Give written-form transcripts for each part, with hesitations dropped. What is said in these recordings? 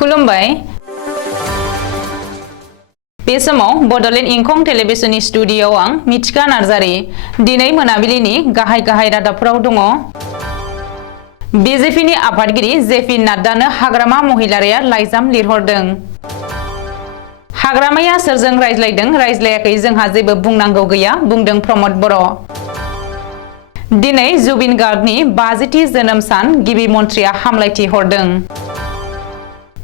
खुलुमबाय बे समाव बडलेण्ड इंखं टेलिभिजननि स्टुडियोआव आं मिथिका नार्जारी दिनै मोनाबिलिनि गाहाय रादाबफोराव दङ। बीजेपीनि आफादगिरि जेपि नाड्डानो हाग्रामा महिलारिया लाइजाम लिरहरदों। हाग्रामाया सोरजों रायज्लायदों रायज्लायाखै जोंहा जेबो बुंनांगौ गैया बुंदों प्रमद बर'। दिनै जुबिन गार्गनि 50थि जोनोम सान गिबि मन्थ्रिया हामलायथि हरदों।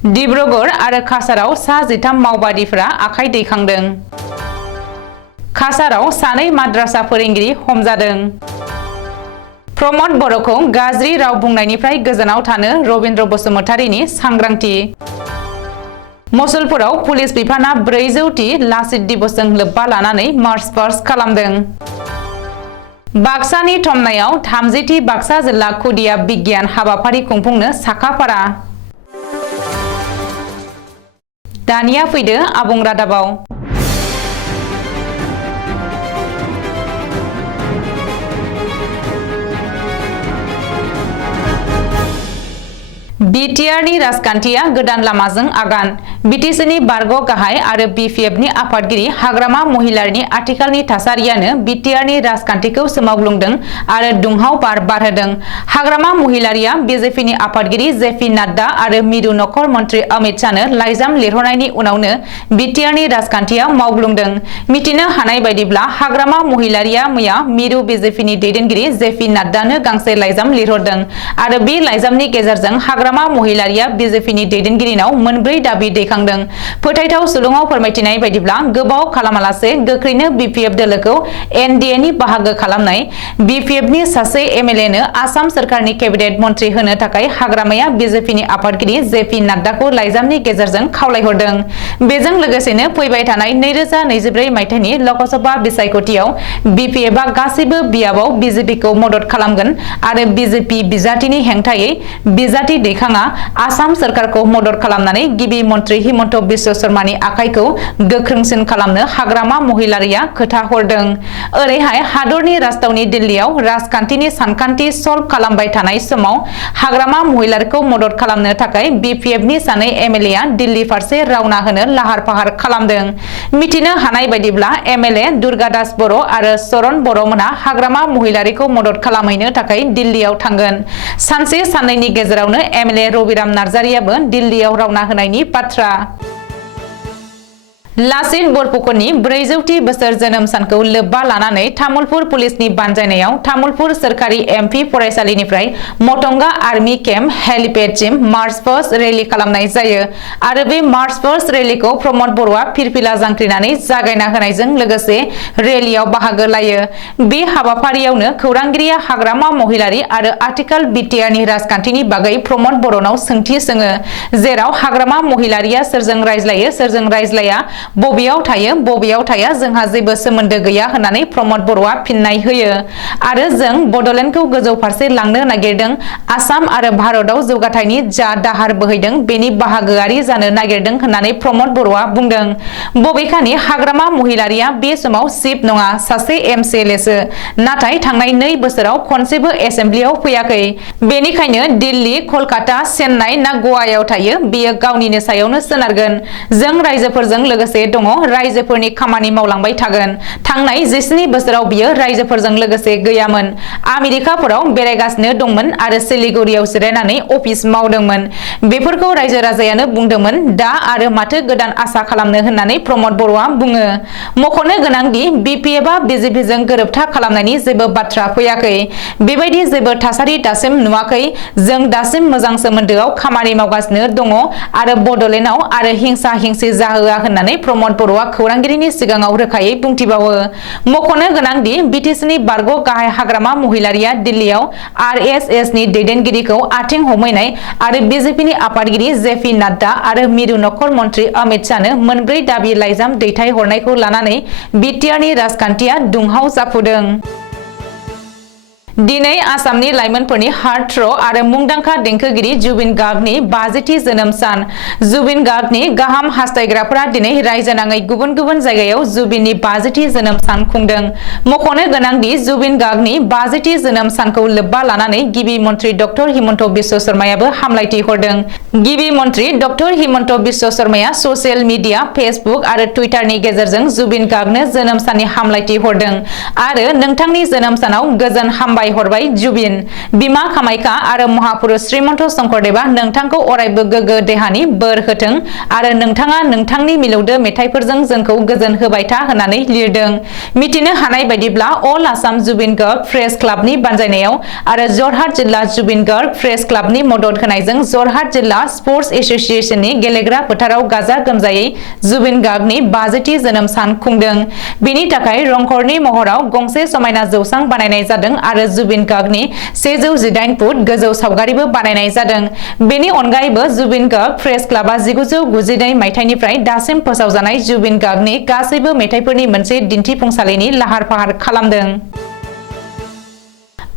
डिब्रुगढ़ आरो काछाराव सा 13 मावबादिफोरा आखाइ दैखांदों। काछाराव सानै माद्रासा फोरोंगिरि हमजादों। प्रमद बर'खौ गाज्रि राव बुंनायनिफ्राय गोजानाव थानो रबिन्द्र बसुमतारीनि सांग्रांथि। मसलपुराव पुलिस बिफाना 400थि लाचित दिवसजों लोब्बा लानानै मार्च पास्ट खालामदों। बाक्सानि थमनायाव 30थि बाक्सा जिल्ला खुदिया बिगियान हाबाफारि खुंफुंनो साखाफारा। दानिया फैदो आबुं रादाबाव। बिटिआरनि राजखान्थिया गोदान लामाजों आगान। बिटिसिनि बारग' गाहाय आरो बिपिएफनि आफादगिरि हाग्रामा महिलारिनि आथिखालनि थासारियानो बिटिआरनि राजखान्थिखौ सोमावग्लुंदों आरो दुंहाव बार बारहोदों। हाग्रामा महिलारिया बिजेपिनि आफादगिरि जेपि नाड्डा आरो मिरु नखर मन्थ्रि अमित शाहनो लाइजाम लिरहरनायनि उनावनो बिटिआरनि राजखान्थिया मावग्लुंदों। मिथिनो हानाय बायदिब्ला हाग्रामा महिलारिया मैया मिरु बिजेपिनि दैदेनगिरि जेपि नाड्डानो गांसे लाइजाम लिरहरदों आरो बे लाइजामनि गेजेरजों हाग्रामा महिलारिया बिजेपिनि दैदेनगिरिनाव मोनब्रै दाबि दैखांदों। फोथायथाव सुलुङाव फोरमायथिनाय बायदिब्ला गोबाव खालामालासे गोख्रैनो बिपिएफ दोलोखौ एनडिएनि बाहागो खालामनाय, बिपिएफनि सासे एमएलएनो आसाम सोरखारनि केबिनेट मन्थ्रि होनो थाखाय हाग्रामाया बिजेपिनि आफादगिरि जेपि नाड्डाखौ लाइजामनि गेजेरजों खावलायहरदों। बेजों लोगोसेनो फैबाय थानाय 2024 मायथाइनि लकसभा बिसायख'थियाव बिपिएफआ गासैबो बियाबाव बिजेपिखौ मदद खालामगोन आरो बिजेपि बिजाथिनि हेंथायै बिजाथि दैखाङा आसाम सोरखारखौ मदद खालामनानै गिबि मन्थ्रि हिमन्त बिश्व शर्मानि आखाइखौ गोख्रोंसिन खालामनो हाग्रामा महिलारिया खोथा हरदों। ओरैहाय हादरनि राजथावनि दिल्लीयाव राजखान्थिनि सानखान्थि सल्भ खालामबाय थानाय समाव हाग्रामा महिलारिखौ मदद खालामनो थाखाय बिपिएफनि सानै एमएलएआ दिल्ली फारसे रावना होनो लाहार फाहार खालामदों। मिथिनो हानाय बायदिब्ला एमएलए दुर्गादास बर' आरो चरण बर'मोनहा हाग्रामा महिलारिखौ मदद खालामहैनो थाखाय दिल्लीयाव थांगोन। सानसे साननैनि गेजेरावनो एमएलए रबिराम नार्जारियाबो दिल्लीयाव रावना होनायनि बाथ्रा। लाचित बरफुकननि 400थि बोसोर जोनोम सानखौ लोब्बा लानानै तामुलपुर पुलिसनि बानजायनायाव तामुलपुर सोरखारि एमपि फरायसालिनिफ्राय मटंगा आर्मी केम्प हेलिपेडसिम मार्च पास्ट रेलि खालामनाय जायो आरो बे मार्च पास्ट रेलिखौ प्रमद बर'आ फिरफिला जांख्रिनानै जागायना होनायजों लोगोसे रेलियाव बाहागो लायो। बे हाबाफारियावनो खौरांगिरिया हाग्रामा महिलारि आरो आथिखाल बिटिआरनि राजखान्थिनि बागै प्रमद बर'नाव सोंथि सोङो, जेराव हाग्रामा महिलारिया सोरजों रायज्लायो सोरजों रायज्लाया, बबेयाव थायो बबेयाव थाया जोंहा जेबो सोमोन्दो गैया होननानै प्रमद बर'आ फिननाय होयो आरो जों बडलेण्डखौ गोजौ फारसे लांनो नागिरदों, आसाम आरो भारतआव जौगाथायनि जा दाहार बोहैदों बेनि बाहागोआरि जानो नागिरदों होननानै प्रमद बर'आ बुंदों। बबेखानि हाग्रामा महिलारिया बे समाव चिफ नङा, सासे एमसिएलएसो, नाथाय थांनाय 2 बोसोराव खनसेबो एसेम्ब्लियाव फैयाखै। बेनिखायनो दिल्ली, कलकाता, चेन्नाइ ना गवायाव थायो बेयो गावनिनो सायावनो सोनारगोन। जों रायजोफोरजों लोगोसे दङ, रायजोफोरनि खामानि मावलांबाय थागोन। थांनाय 17 बोसोराव बियो रायजोफोरजों लोगोसे गैयामोन, आमेरिकाफोराव बेरायगासिनो दंमोन आरो सिलिगुरियाव जिरायनानै अफिस मावदोंमोन। बेफोरखौ रायजो राजायानो बुंदोंमोन, दा आरो माथो गोदान आसा खालामनो होननानै प्रमद बर'आ बुङो। मख'नो गोनांदि बिपिएफआ बिजेपिजों गोरोबथा खालामनायनि जेबो बाथ्रा फैयाखै, बेबायदि जेबो थासारि दासिम नुवाखै। जों दासिम मोजां सोमोन्दोआव खामानि मावगासिनो दङ आरो बडलेण्डआव आरो हिंसा हिंसि जाहोआ होननानै प्रमद बर'आ खौरांगिरिनि सिगाङाव रोखायै बुंथिबावो। मख'नो गोनांदि बिटिसिनि बारग' गाहाय हाग्रामा महिलारिया दिल्लीयाव आरएसएसनि दैदेनगिरिखौ आथिं हमहैनाय आरो बिजेपिनि आफादगिरि जेपि नाड्डा आरो मिरु नखर मन्थ्रि अमित शाहनो मोनब्रै दाबि लाइजाम दैथाय हरनायखौ लानानै बिटिआरनि राजखान्थिया दुंहाव जाफुदों। दिनै आसामनि लाइमोनफोरनि हार्ट थ्र' आरो मुंदांखा देंखोगिरि जुबिन गार्गनि 50थि जोनोम सान। जुबिन गार्गनि गाहाम हास्थायग्राफोरा दिनै रायजो नाङै गुबुन गुबुन जायगायाव जुबिननि 50थि जोनोम सान खुंदों। मख'नो गोनांदि जुबिन गार्गनि 50थि जोनोम सानखौ लोब्बा लानानै गिबि मन्त्रि डक्टर हिमन्त बिश्व शर्मायाबो हामलायथि हरदों। गिबि मन्त्रि डक्टर हिमन्त बिश्व शर्माया ससियेल मिडिया फेसबुक आरो टुइटारनि गेजेरजों जुबिन गार्गनो जोनोम साननि हामलायथि हरदों आरो नोंथांनि जोनोम सानाव गोजोन हामबाय हरबाय जुबिन। बिमा कामाख्या आरो महापुरुष श्रीमन्त शंकरदेवा नोंथांखौ अरायबो गोग्गो देहानि बोर होथों आरो नोंथाङा नोंथांनि मिलौदो मेथाइफोरजों जोंखौ गोजोन होबाय था होननानै लिरदों। मिथिनो हानाय बायदिब्ला अल आसाम जुबिन गार्ग प्रेस क्लाबनि बानजायनायाव आरो जरहाट जिल्ला जुबिन गार्ग प्रेस क्लाबनि मदद होनायजों जरहाट जिल्ला स्पर्ट्स एसोसिएशननि गेलेग्रा फोथाराव गाजा गोमजायै जुबिन गार्गनि 50थि जोनोम सान खुंदों। बेनि थाखाय रंघरनि महराव गंसे समायना जौसां बानायनाय जादों आरो जुबिन गार्गनि 118 फुट गोजौ सावगारिबो बानायनाय जादों। बेनि अनगायैबो जुबिन गार्ग प्रेस क्लाबा 1992 मायथाइनिफ्राय दासिम फोसावजानाय जुबिन गार्गनि गासैबो मेथाइफोरनि मोनसे दिन्थिफुंसालिनि लाहार फाहार खालामदों।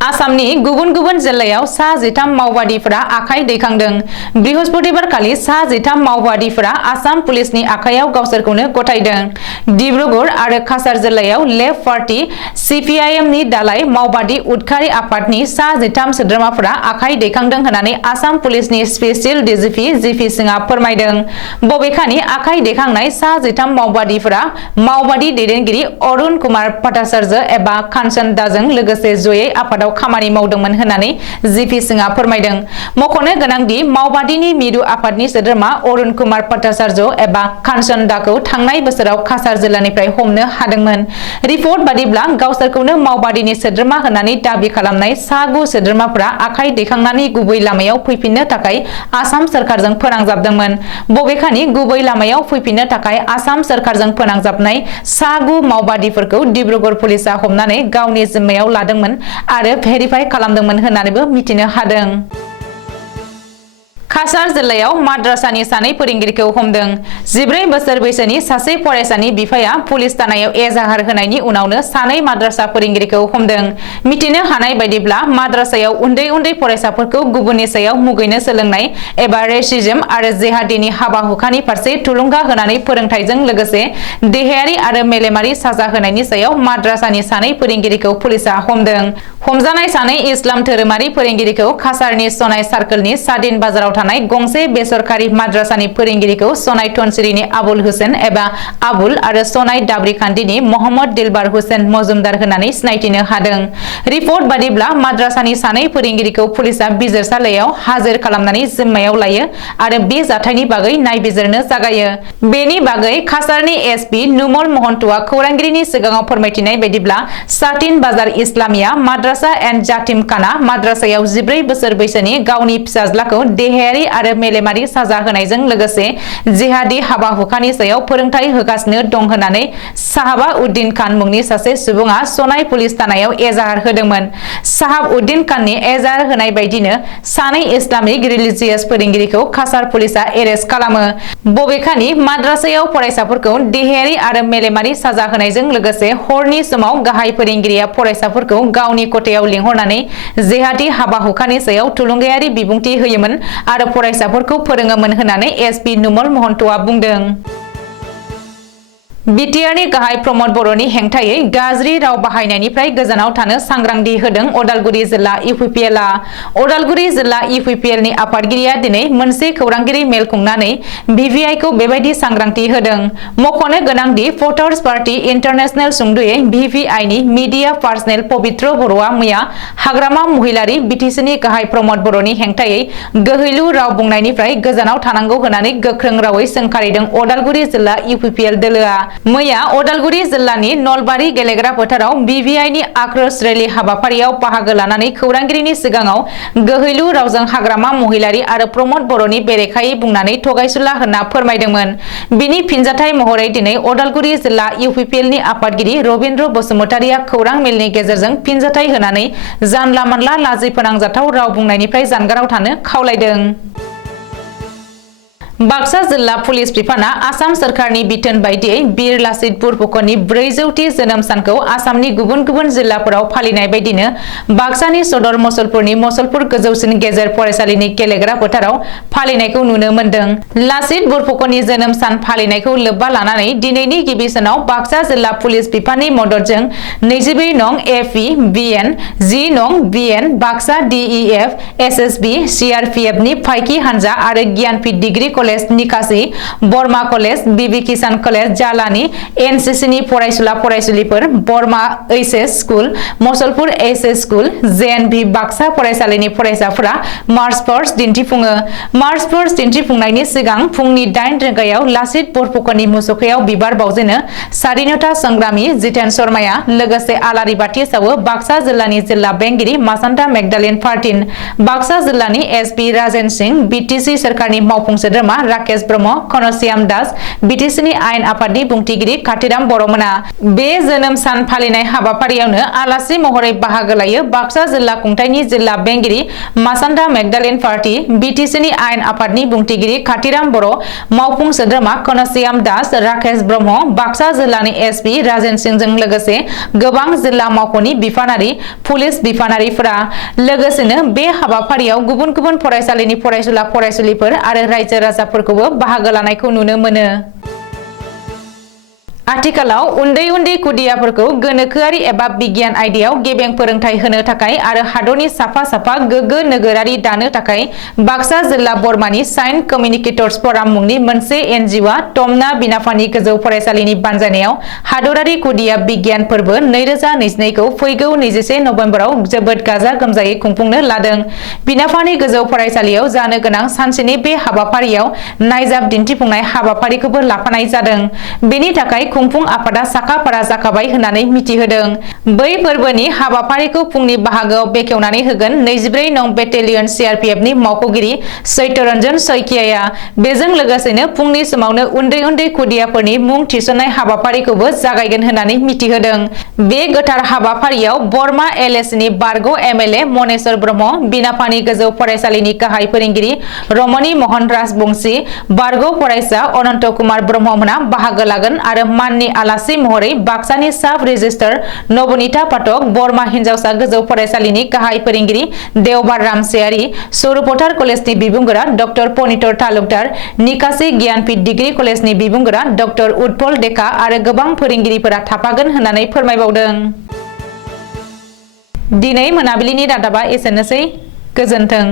आसामनि गुबुन गुबुन जिल्लायाव सा 13 मावबादिफोरा आखाइ दैखांदों। बृहस्पतिबारखालि सा 13 मावबादिफोरा आसाम पुलिसनि आखायाव गावसोरखौनो गथायदों। डिब्रुगड़ आरो काछार जिल्लायाव लेफ्ट पार्टी CPIMनि दालाय मावबादि उदखारि आफादनि सा 13 सोद्रोमाफोरा आखाइ दैखांदों होननानै आसाम पुलिसनि स्पेसियेल DGP JP सिंहआ फोरमायदों। बबेखानि आखाइ दैखांनाय सा 13 मावबादिफोरा मावबादि दैदेनगिरि अरुण कुमार भट्टाचार्य एबा कांचन दाजों लोगोसे जयै आफादाव खामानि मावदोंमोन होननानै JP सिंहआ फोरमायदों। मख'नो गोनांदि मावबादिनि मिरु आफादनि सोद्रोमा अरुण कुमार भट्टाचार्य एबा कांचन दाखौ थांनाय बोसोराव काछार जिल्लानिफ्राय हमनो हादोंमोन। रिपर्ट बादिब्ला गावसोरखौनो मावबादिनि सोद्रोमा होननानै दाबि खालामनाय सा 9 सोद्रोमाफोरा आखाइ दैखांनानै गुबै लामायाव फैफिननो थाखाय आसाम सोरखारजों फोनांजाबदोंमोन। बबेखानि गुबै लामायाव फैफिननो थाखाय आसाम सोरखारजों फोनांजाबनाय सा 9 मावबादिफोरखौ डिब्रुगड़ पुलिसआ हमनानै गावनि जिम्मायाव लादोंमोन आरो भेरिफाइ खालामदोंमोन होननानैबो मिथिनो हादों। काछार जिल्लायाव माद्रासानि सानै फोरोंगिरिखौ हमदों। 14 बोसोर बैसोनि सासे फरायसानि बिफाया पुलिस थानायाव एजाहार होनायनि उनावनो सानै माद्रासा फोरोंगिरिखौ हमदों। मिथिनो हानाय बायदिब्ला माद्रासायाव उन्दै उन्दै फरायसाफोरखौ गुबुननि सायाव मुगैनो सोलोंनाय एबा रेसिज्म आरो जेहादीनि हाबा हुखानि फारसे थुलुंगा होनानै फोरोंथायजों लोगोसे देहायारि आरो मेलेमारि साजा होनायनि सायाव माद्रासानि सानै फोरोंगिरिखौ पुलिसआ हमदों। हमजानाय सानै इस्लाम धोरोमारि फोरोंगिरिखौ काछारनि सनाय सार्कलनि सादिन बाजाराव थानाय गंसे बेसरकारि माद्रासानि फोरोंगिरिखौ सनाय धनसिरिनि आबुल हुसेन एबा आबुल आरो सनाय दाब्रिकान्दिनि मोहम्मद दिलबार हुसेन मजुमदार होननानै सिनायथिनो हादों। रिपर्ट बादिब्ला माद्रासानि सानै फोरोंगिरिखौ पुलिसआ बिजिरसालियाव हाजिर खालामनानै जिम्मायाव लायो आरो बे जाथायनि बागै नायबिजिरनो जागायो। बेनि बागै काछारनि SP नुमल महन्तआ खौरांगिरिनि सिगाङाव फोरमायथिनाय बायदिब्ला सातिन बाजार इस्लामिया माद्रासा एन्ड जातिम खाना माद्रासायाव 14 बोसोर बैसोनि गावनि फिसाज्लाखौ देहायारि आरो मेलेमारि साजा होनायजों लोगोसे जिहादी हाबा हुखानि सायाव फोरोंथाय होगासिनो दं होननानै साहाबा उद्दिन खान मुंनि सासे सुबुङा सनाय पुलिस थानायाव एजाहार होदोंमोन। साहाब उद्दिन खाननि एजाहार होनाय बायदिनो सानै इस्लामिक रिलिजियास फोरोंगिरिखौ काछार पुलिसआ एरेस्ट खालामो। बबेखानि माद्रासायाव फरायसाफोरखौ देहायारि आरो मेलेमारि साजा होनायजों लोगोसे हरनि समाव गाहाय फोरोंगिरिया फरायसाफोरखौ गावनि खथायाव लिंहरनानै जिहादी हाबा हुखानि सायाव थुलुंगायारि बिबुंथि होयोमोन आरो फरायसाफोरखौ फोरोङोमोन होननानै SP नुमल महन्तआ बुंदों। बिटिआरनि गाहाय प्रमद बर'नि हेंथायै गाज्रि राव बाहायनायनिफ्राय गोजानाव थानो सांग्रांथि होदों अदालगुरि जिल्ला UPPLआ। अदालगुरि जिल्ला UPPLनि आफादगिरिया दिनै मोनसे खौरांगिरि मेल खुंनानै BVIखौ बेबायदि सांग्रांथि होदों। मख'नो गोनांदि भटार्स पार्टी इन्टारनेशनेल सुंद'यै BVIनि मिडिया पार्सनेल पबित्र बर'आ मैया हाग्रामा महिलारि BTCनि गाहाय प्रमद बर'नि हेंथायै गोहैलु राव बुंनायनिफ्राय गोजानाव थानांगौ होननानै गोख्रों रावै सोंखारिदों अदालगुरि जिल्ला UPPL दोलोआ। मैया अदालगुरि जिल्लानि नलबारि गेलेग्रा फोथाराव BVIनि आक्रोश रेली हाबाफारियाव बाहागो लानानै खौरांगिरिनि सिगाङाव गोहैलु रावजों हाग्रामा महिलारि आरो प्रमद बर'नि बेरेखायै बुंनानै थगायसुला होनना फोरमायदोंमोन। बिनि फिनजाथाय महरै दिनै अदालगुरि जिल्ला UPPLनि आफादगिरि रबिन्द्र बसुमतारिया खौरां मेलनि गेजेरजों फिनजाथाय होनानै जानला मानला लाजि फोनांजाथाव राव बुंनायनिफ्राय जानगाराव थानो खावलायदों। बाक्सा जिल्ला पुलिस बिफाना आसाम सरकारनि बिथोन बायदियै बीर लाचित बरफुकननि 400थि जोनोम सानखौ आसामनि गुबुन गुबुन जिल्लाफोराव फालिनाय बायदिनो बाक्सानि सदर मसलपुरनि मसलपुर गोजौसिन गेजेर फरायसालिनि गेलेग्रा फोथाराव फालिनायखौ नुनो मोन्दों। लाचित बरफुकननि जोनोम सान फालिनायखौ लोब्बा लानानै दिनैनि गिबि सानाव बाक्सा जिल्ला पुलिस बिफाननि मददजों 22 नं एपि बिएन 10 नं बिएन बाक्सा डिइएफ एसएसबि सिआरपिएफनि फाइकि हानजा आरो Gyanpeeth degree college Nikashi Barama college BB Kishan college जालानि एनसीसीनि फरायसुला फरायसुलिफोर Barama HS school Musalpur HS school JNV Baksa फरायसालिनि फरायसाफोरा मार्च पास्ट दिन्थिफुङो। मार्च पास्ट दिन्थिफुंनायनि सिगां फुंनि 8 रिंगायाव लाचित बरफुकननि मुसुखायाव बिबार बावजेनो स्वाधीनता संग्रामी जितेन शर्माया लोगोसे आलारि बाथि सावो बाक्सा जिल्लानि जिल्ला बेंगिरि मासान्ता मेगदालिन पार्टिन बाक्सा जिल्लानि एसपि राजेन सिंह बीटीसी सरकारनि मावफुं सोद्रोमा राकेश ब्रह्म कनसियाम दास बीटीसीनि आयेन आफादनि बुंथिगिरि कातिराम बर'मोना बे जोनोम सान फालिनाय हाबाफारियावनो आलासि महरै बाहागो लायो बाक्सा जिल्ला खुंथायनि जिल्ला बेंगिरि मासान्ता मेगदालिन पार्टी बीटीसीनि आयेन आफादनि बुंथिगिरि कातिराम बर' मावफुं सोद्रोमा कनसियाम दास राकेश ब्रह्म बाक्सा जिल्लानि एसपि राजेन सिंहजों लोगोसे गोबां जिल्ला मावख'नि बिफानारि पुलिस बिफानारिफोरा लोगोसेनो बे हाबाफारियाव गुबुन गुबुन फरायसालिनि फरायसुला फरायसुलिफोर आरो रायजो राजाफोरखौबो बाहागो लानायखौ नुनो मोनो। आथिखालाव उन्दै खुदियाफोरखौ गोनोखोआरि एबा बिगियान आयदायाव गेबें फोरोंथाय होनो थाखाय आरो हादरनि साफा गोग्गो नोगोरारि दानो थाखाय बाक्सा जिल्ला बर्मानि साइन्स कम्युनिकेटर्स फराम मुंनि मोनसे एनजिअ'आ टमना बिनाफानि गोजौ फरायसालिनि बानजायनायाव हादरारि खुदिया बिगियान फोरबो 2022 खौ फैगौ 21 नभेम्बराव जोबोद गाजा गोमजायै खुंफुंनो लादों। बिनाफानि गोजौ फरायसालियाव जानो गोनां सानसेनि बे हाबाफारियाव नायजाब दिन्थिफुंनाय हाबाफारिखौबो लाफानाय जादों। बेनि थाखाय खुंफुं आफादा साखाफारा जाखाबाय होननानै मिथिहोदों। बै फोरबोनि हाबाफारिखौ फुंनि बाहागोआव बेखेवनानै होगोन 24 नं बेटेलियन सीआरपीएफनि मावख'गिरि चैतरन्जन शइकियाया। बेजों लोगोसेनो फुंनि समावनो उन्दै खुदियाफोरनि मुं थिसननाय हाबाफारिखौबो जागायगोन होननानै मिथिहोदों। बे गोथार हाबाफारियाव बर्मा एलएसीनि बारग' एमएलए मनेश्वर ब्रह्म, बिनाफानि गोजौ फरायसालिनि गाहाय फोरोंगिरि रमणी महन राजबंशी, बारग' फरायसा अनन्त कुमार ब्रह्ममोना बाहागो लागोन आरो माननि आलासि महरै बाक्सानि साब रेजिस्ट्रार नबनीता पाठक, बर्मा हिनजावसा गोजौ फरायसालिनि गाहाय फोरोंगिरि देवबार रामसियारि, सौरफथार कलेजनि बिबुंगोरा डक्टर पनितर तालुकदार, निकासी गियानपीठ डिग्री कलेजनि बिबुंगोरा डक्टर उत्पल डेका आरो गोबां फोरोंगिरिफोरा थाफागोन होननानै फोरमायबावदों। दिनै मोनाबिलिनि रादाबा एसेनोसै। गोजोन्थों।